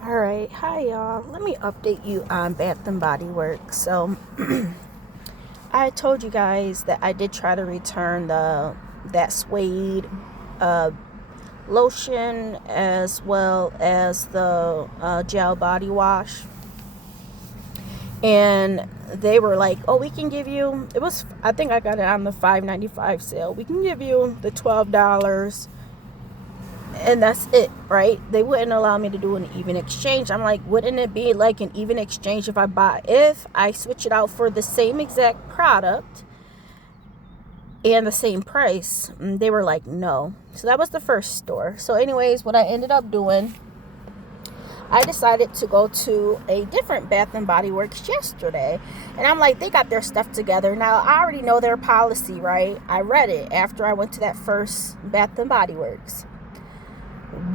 All right, hi y'all. Let me update you on Bath and Body Works. So, I told you guys that I did try to return that suede uh, lotion as well as the gel body wash, and they were like, "Oh, we can give you." It was, I think I got it on the $5.95 sale. We can give you the $12 and that's it, right? They wouldn't allow me to do an even exchange. I'm like, wouldn't it be like an even exchange if I switch it out for the same exact product and the same price? And they were like, no. So that was the first store. So anyways, what I ended up doing, I decided to go to a different Bath and Body Works yesterday. And I'm like, they got their stuff together. Now, I already know their policy, right? I read it after I went to that first Bath and Body Works.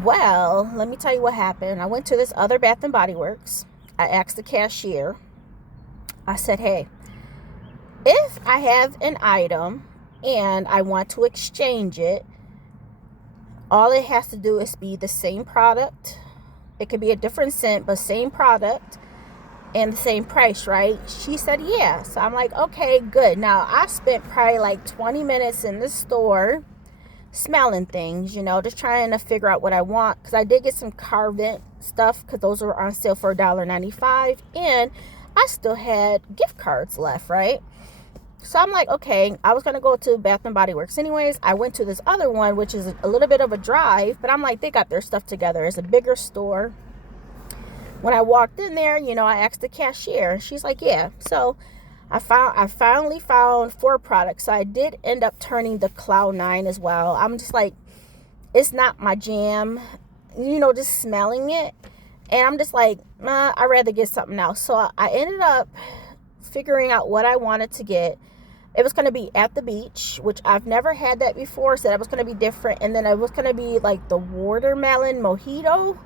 Well, let me tell you what happened. I went to this other Bath and Body Works. I asked the cashier. I said, hey, if I have an item and I want to exchange it, all it has to do is be the same product. It could be a different scent, but same product and the same price, right? She said, yeah. So I'm like, okay, good. Now, I spent probably like 20 minutes in the store smelling things, just trying to figure out what I want, because I did get some car vent stuff because those were on sale for $1.95, and I still had gift cards left, right? So I'm like, okay, I was gonna go to Bath and Body Works anyways. I went to this other one, which is a little bit of a drive, but I'm like, they got their stuff together. It's a bigger store. When I walked in there, I asked the cashier, and she's like, yeah. So I finally found 4 products. So I did end up turning the Cloud 9 as well. I'm just like, it's not my jam, just smelling it. And I'm just like, I'd rather get something else. So I ended up figuring out what I wanted to get. It was going to be at the beach, which I've never had that before. So that was going to be different. And then it was going to be like the watermelon mojito.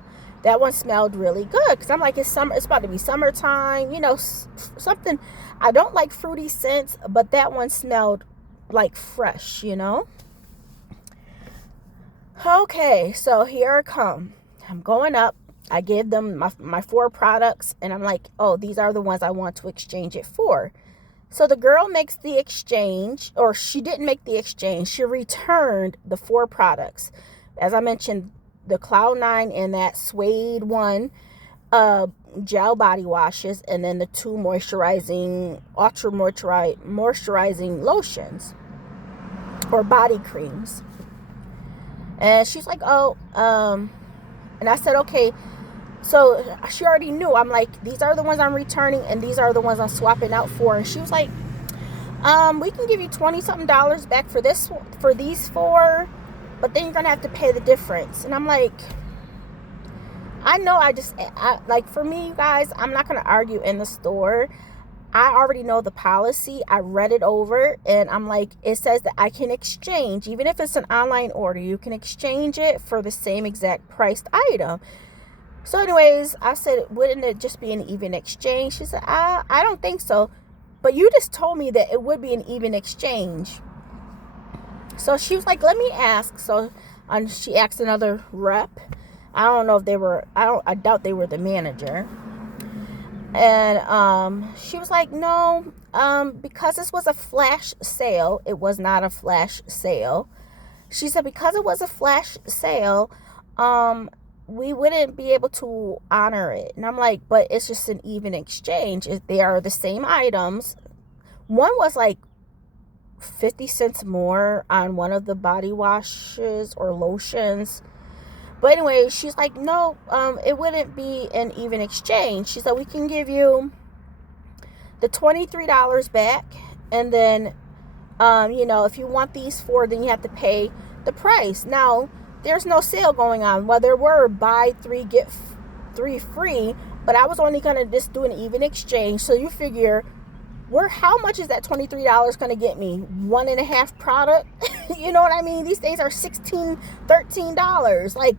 That one smelled really good because I'm like, it's summer. It's about to be summertime. Something. I don't like fruity scents, but that one smelled like fresh. Okay, so here I come. I'm going up. I gave them my 4 products, and I'm like, oh, these are the ones I want to exchange it for. So the girl makes the exchange, or she didn't make the exchange. She returned the 4 products. As I mentioned, the Cloud 9 and that suede one, gel body washes, and then the 2 moisturizing, ultra moisturizing lotions or body creams. And she's like, oh, and I said, okay. So she already knew. I'm like, these are the ones I'm returning, and these are the ones I'm swapping out for. And she was like, we can give you $20-something back for these 4, but then you're gonna have to pay the difference. And I'm like, I know, like, for me, you guys, I'm not gonna argue in the store. I already know the policy. I read it over, and I'm like, it says that I can exchange, even if it's an online order, you can exchange it for the same exact priced item. So anyways, I said, wouldn't it just be an even exchange? She said, I don't think so. But you just told me that it would be an even exchange. So she was like, let me ask. So she asked another rep. I don't know if they were, I doubt they were the manager. And she was like, no, because this was a flash sale, it was not a flash sale. She said, because it was a flash sale, we wouldn't be able to honor it. And I'm like, but it's just an even exchange. They are the same items. One was like 50 cents more on one of the body washes or lotions. But anyway, she's like, no, it wouldn't be an even exchange. She said, we can give you the $23 back. And then, if you want these 4, then you have to pay the price. Now, there's no sale going on. Well, there were buy 3, get 3 free. But I was only going to just do an even exchange. So you figure, how much is that $23 going to get me? 1.5 product? You know what I mean? These things are $16, $13. Like,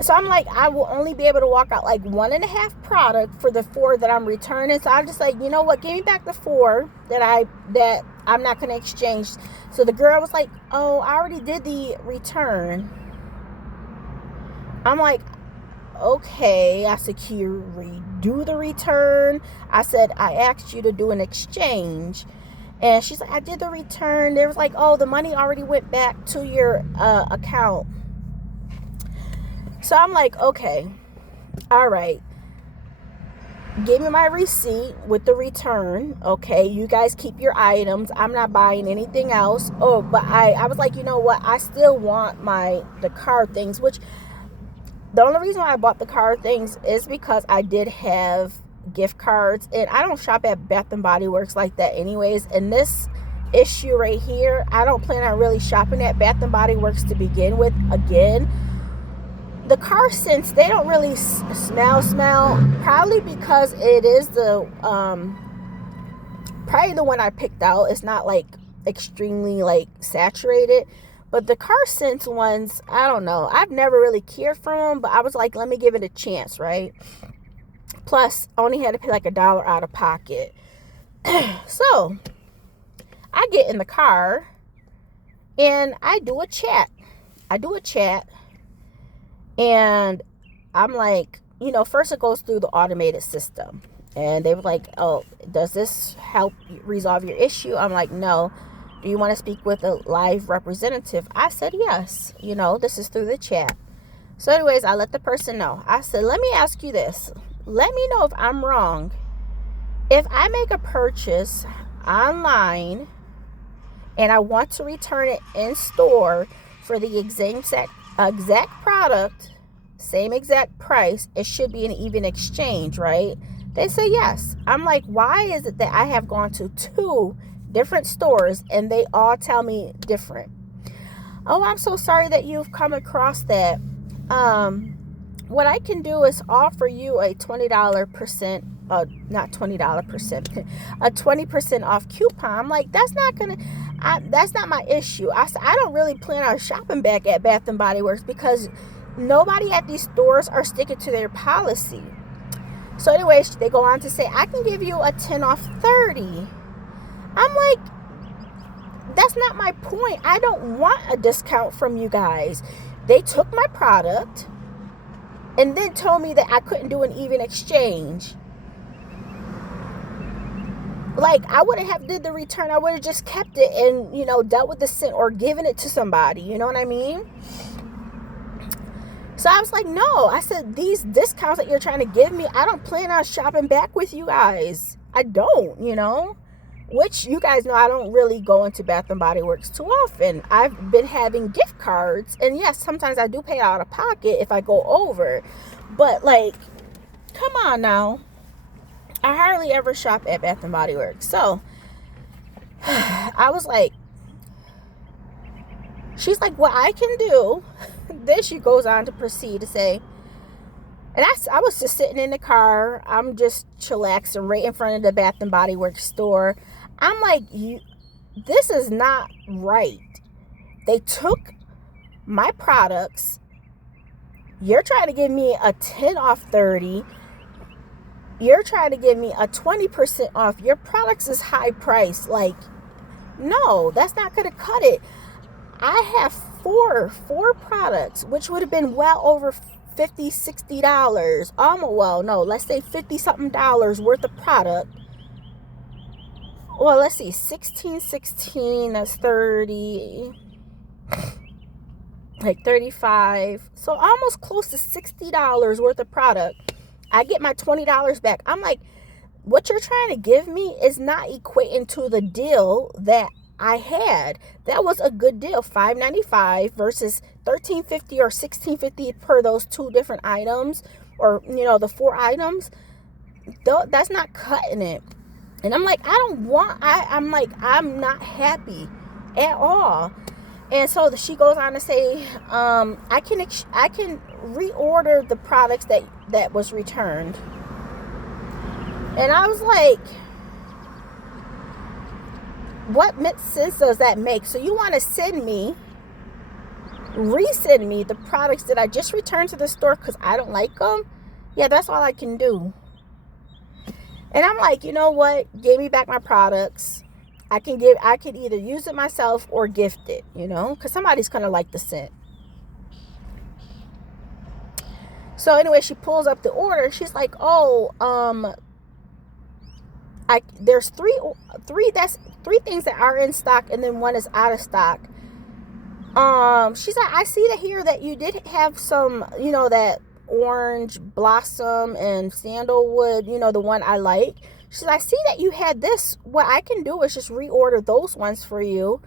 so I'm like, I will only be able to walk out like 1.5 product for the 4 that I'm returning. So I'm just like, you know what? Give me back the 4 that I'm not going to exchange. So the girl was like, oh, I already did the return. I'm like, okay. I said, can you redo the return? I said, I asked you to do an exchange. And she's like, I did the return. There was like, oh, the money already went back to your account. So I'm like, okay, all right. Give me my receipt with the return. Okay, you guys keep your items. I'm not buying anything else. Oh, but I was like, you know what? I still want the card things, which the only reason why I bought the card things is because I did have gift cards, and I don't shop at Bath and Body Works like that anyways. And this issue right here, I don't plan on really shopping at Bath and Body Works to begin with. Again, the car scents, they don't really smell, probably because it is the probably the one I picked out. It's not like extremely like saturated, but the car scents ones, I don't know, I've never really cared for them, but I was like, let me give it a chance, right? Plus I only had to pay like $1 out of pocket. So I get in the car and I do a chat, and I'm like, first it goes through the automated system. And they were like, oh, does this help resolve your issue? I'm like, no. Do you want to speak with a live representative? I said, yes. This is through the chat. So anyways, I let the person know. I said, let me ask you this. Let me know if I'm wrong. If I make a purchase online and I want to return it in store for the exact product, same exact price, it should be an even exchange, right? They say yes. I'm like, why is it that I have gone to 2 different stores and they all tell me different? Oh, I'm so sorry that you've come across that. What I can do is offer you a $20%, not $20%, a 20% off coupon. I'm like, that's not my issue. I don't really plan on shopping back at Bath and Body Works because nobody at these stores are sticking to their policy. So anyways, they go on to say, I can give you a 10 off 30. I'm like, that's not my point. I don't want a discount from you guys. They took my product and then told me that I couldn't do an even exchange. Like, I wouldn't have did the return. I would have just kept it and, dealt with the scent or given it to somebody. You know what I mean? So I was like, no. I said, these discounts that you're trying to give me, I don't plan on shopping back with you guys. I don't, Which you guys know I don't really go into Bath and Body Works too often. I've been having gift cards. And yes, sometimes I do pay out of pocket if I go over. But like, come on now. I hardly ever shop at Bath and Body Works. So I was like, she's like, what I can do. Then she goes on to proceed to say, and I was just sitting in the car. I'm just chillaxing right in front of the Bath and Body Works store. I'm like, this is not right. They took my products. You're trying to give me a 10 off 30. You're trying to give me a 20% off. Your products is high price. Like, no, that's not going to cut it. I have four products, which would have been well over $50, $60. Well, no, let's say $50 something worth of product. Well, let's see, 16, that's 30, like 35. So almost close to $60 worth of product. I get my $20 back. I'm like, what you're trying to give me is not equating to the deal that I had. That was a good deal, $5.95 versus $13.50 or $16.50 per those 2 different items, or the 4 items. That's not cutting it. And I'm like, I'm like, I'm not happy at all. And so she goes on to say, I can reorder the products that was returned. And I was like, what sense does that make? So you want to resend me the products that I just returned to the store because I don't like them? Yeah, that's all I can do. And I'm like, you know what? Give me back my products. I could either use it myself or gift it, because somebody's going to like the scent. So anyway, she pulls up the order. She's like, "Oh, there's three things that are in stock, and then one is out of stock." She's like, "I see that here that you did have some, that orange blossom and sandalwood, the one I like." She's like, "I see that you had this. What I can do is just reorder those ones for you."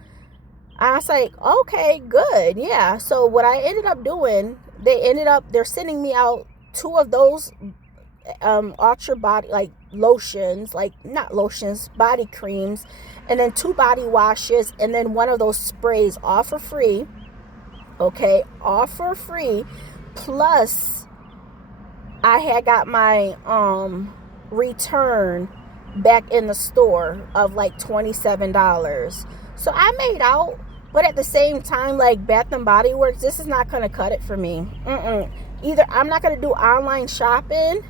I was like, "Okay, good. Yeah." So what I ended up doing, they're sending me out 2 of those ultra body, like lotions, like not lotions, body creams, and then 2 body washes, and then 1 of those sprays, all for free. Okay, all for free. Plus I had got my return back in the store of like $27. So I made out. But at the same time, like Bath and Body Works, this is not going to cut it for me. Either I'm not going to do online shopping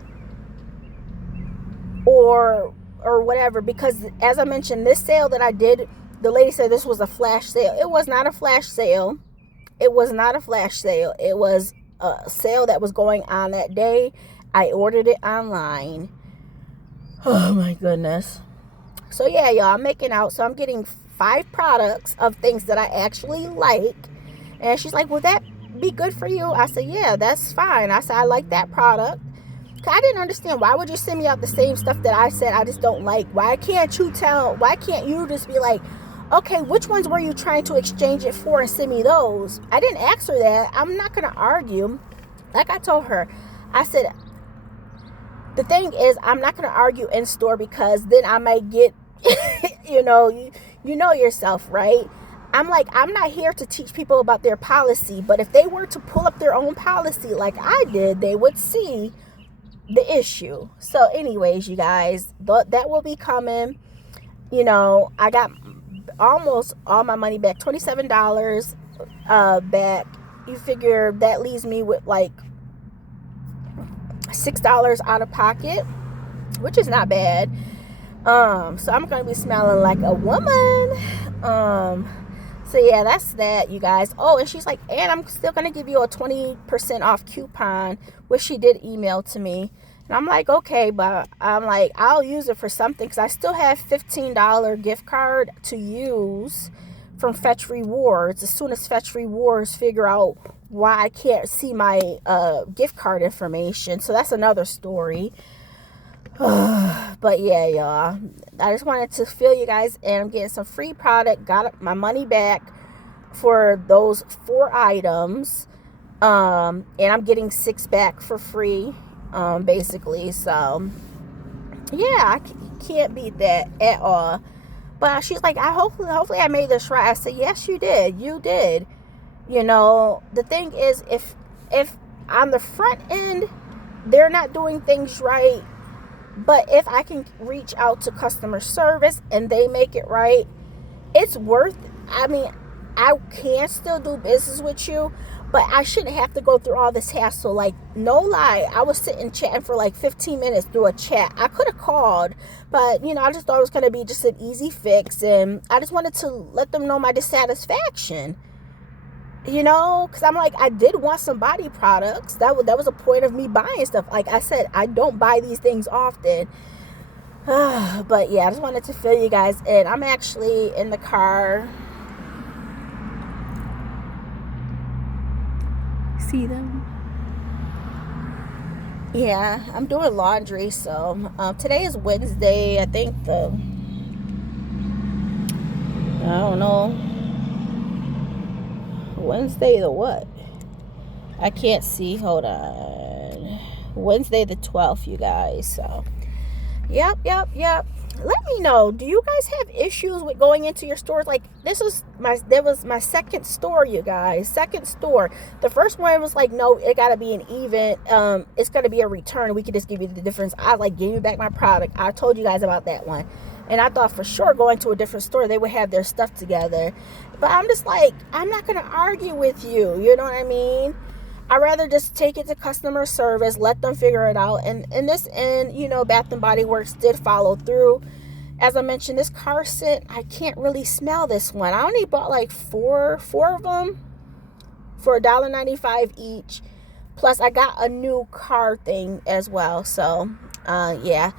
or whatever, because as I mentioned, this sale that I did, the lady said this was a flash sale. It was not a flash sale. It was not a flash sale. It was a sale that was going on that day. I ordered it online. Oh my goodness. So yeah, y'all, I'm making out. So I'm getting 5 products of things that I actually like. And she's like, "Will that be good for you?" I said, "Yeah, that's fine." I said, "I like that product." I didn't understand, why would you send me out the same stuff that I said I just don't like? Why can't you just be like, "Okay, which ones were you trying to exchange it for, and send me those?" I didn't ask her that. I'm not going to argue. Like I told her, I said, the thing is, I'm not going to argue in store, because then I might get, you know yourself, right? I'm like, I'm not here to teach people about their policy, but if they were to pull up their own policy like I did, they would see the issue. So anyways, you guys, that will be coming. I got almost all my money back, $27 back. You figure that leaves me with like $6 out of pocket, which is not bad. So I'm gonna be smelling like a woman. So yeah, that's that, you guys. Oh, and she's like, "And I'm still gonna give you a 20% off coupon," which she did email to me. And I'm like, "Okay," but I'm like, I'll use it for something, because I still have $15 gift card to use from Fetch Rewards. As soon as Fetch Rewards figure out why I can't see my gift card information, so that's another story. But yeah, y'all, I just wanted to fill you guys in. I'm getting some free product, got my money back for those 4 items, and I'm getting 6 back for free, basically. So yeah, I can't beat that at all. But she's like, hopefully I made this right. I said, "Yes, you did. The thing is, if on the front end they're not doing things right, but if I can reach out to customer service and they make it right, it's worth it. I mean, I can still do business with you, but I shouldn't have to go through all this hassle. Like, no lie, I was sitting chatting for like 15 minutes through a chat. I could have called, but I just thought it was going to be just an easy fix, and I just wanted to let them know my dissatisfaction. Because I'm like, I did want some body products. That was a point of me buying stuff. Like I said, I don't buy these things often. But yeah, I just wanted to fill you guys in. I'm actually in the car. See them? Yeah, I'm doing laundry. So today is Wednesday. I think I don't know. Wednesday the what? I can't see. Hold on. Wednesday the 12th, you guys. So, yep. Let me know. Do you guys have issues with going into your stores? Like, that was my second store, you guys. Second store. The first one was like, no, it got to be an even. It's going to be a return. We could just give you the difference. I gave you back my product. I told you guys about that one. And I thought for sure going to a different store, they would have their stuff together. But I'm just like, I'm not going to argue with you. You know what I mean? I'd rather just take it to customer service, let them figure it out. And in this end, Bath and Body Works did follow through. As I mentioned, this car scent, I can't really smell this one. I only bought like four of them for $1.95 each. Plus, I got a new car thing as well. So, yeah.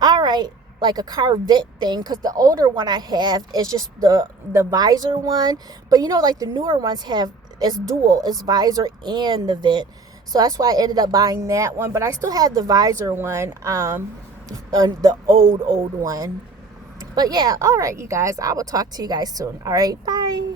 All right. Like a car vent thing, because the older one I have is just the visor one. But you know, like the newer ones have, it's dual, it's visor and the vent. So that's why I ended up buying that one. But I still have the visor one, the old one. But yeah, all right, you guys. I will talk to you guys soon. All right, bye.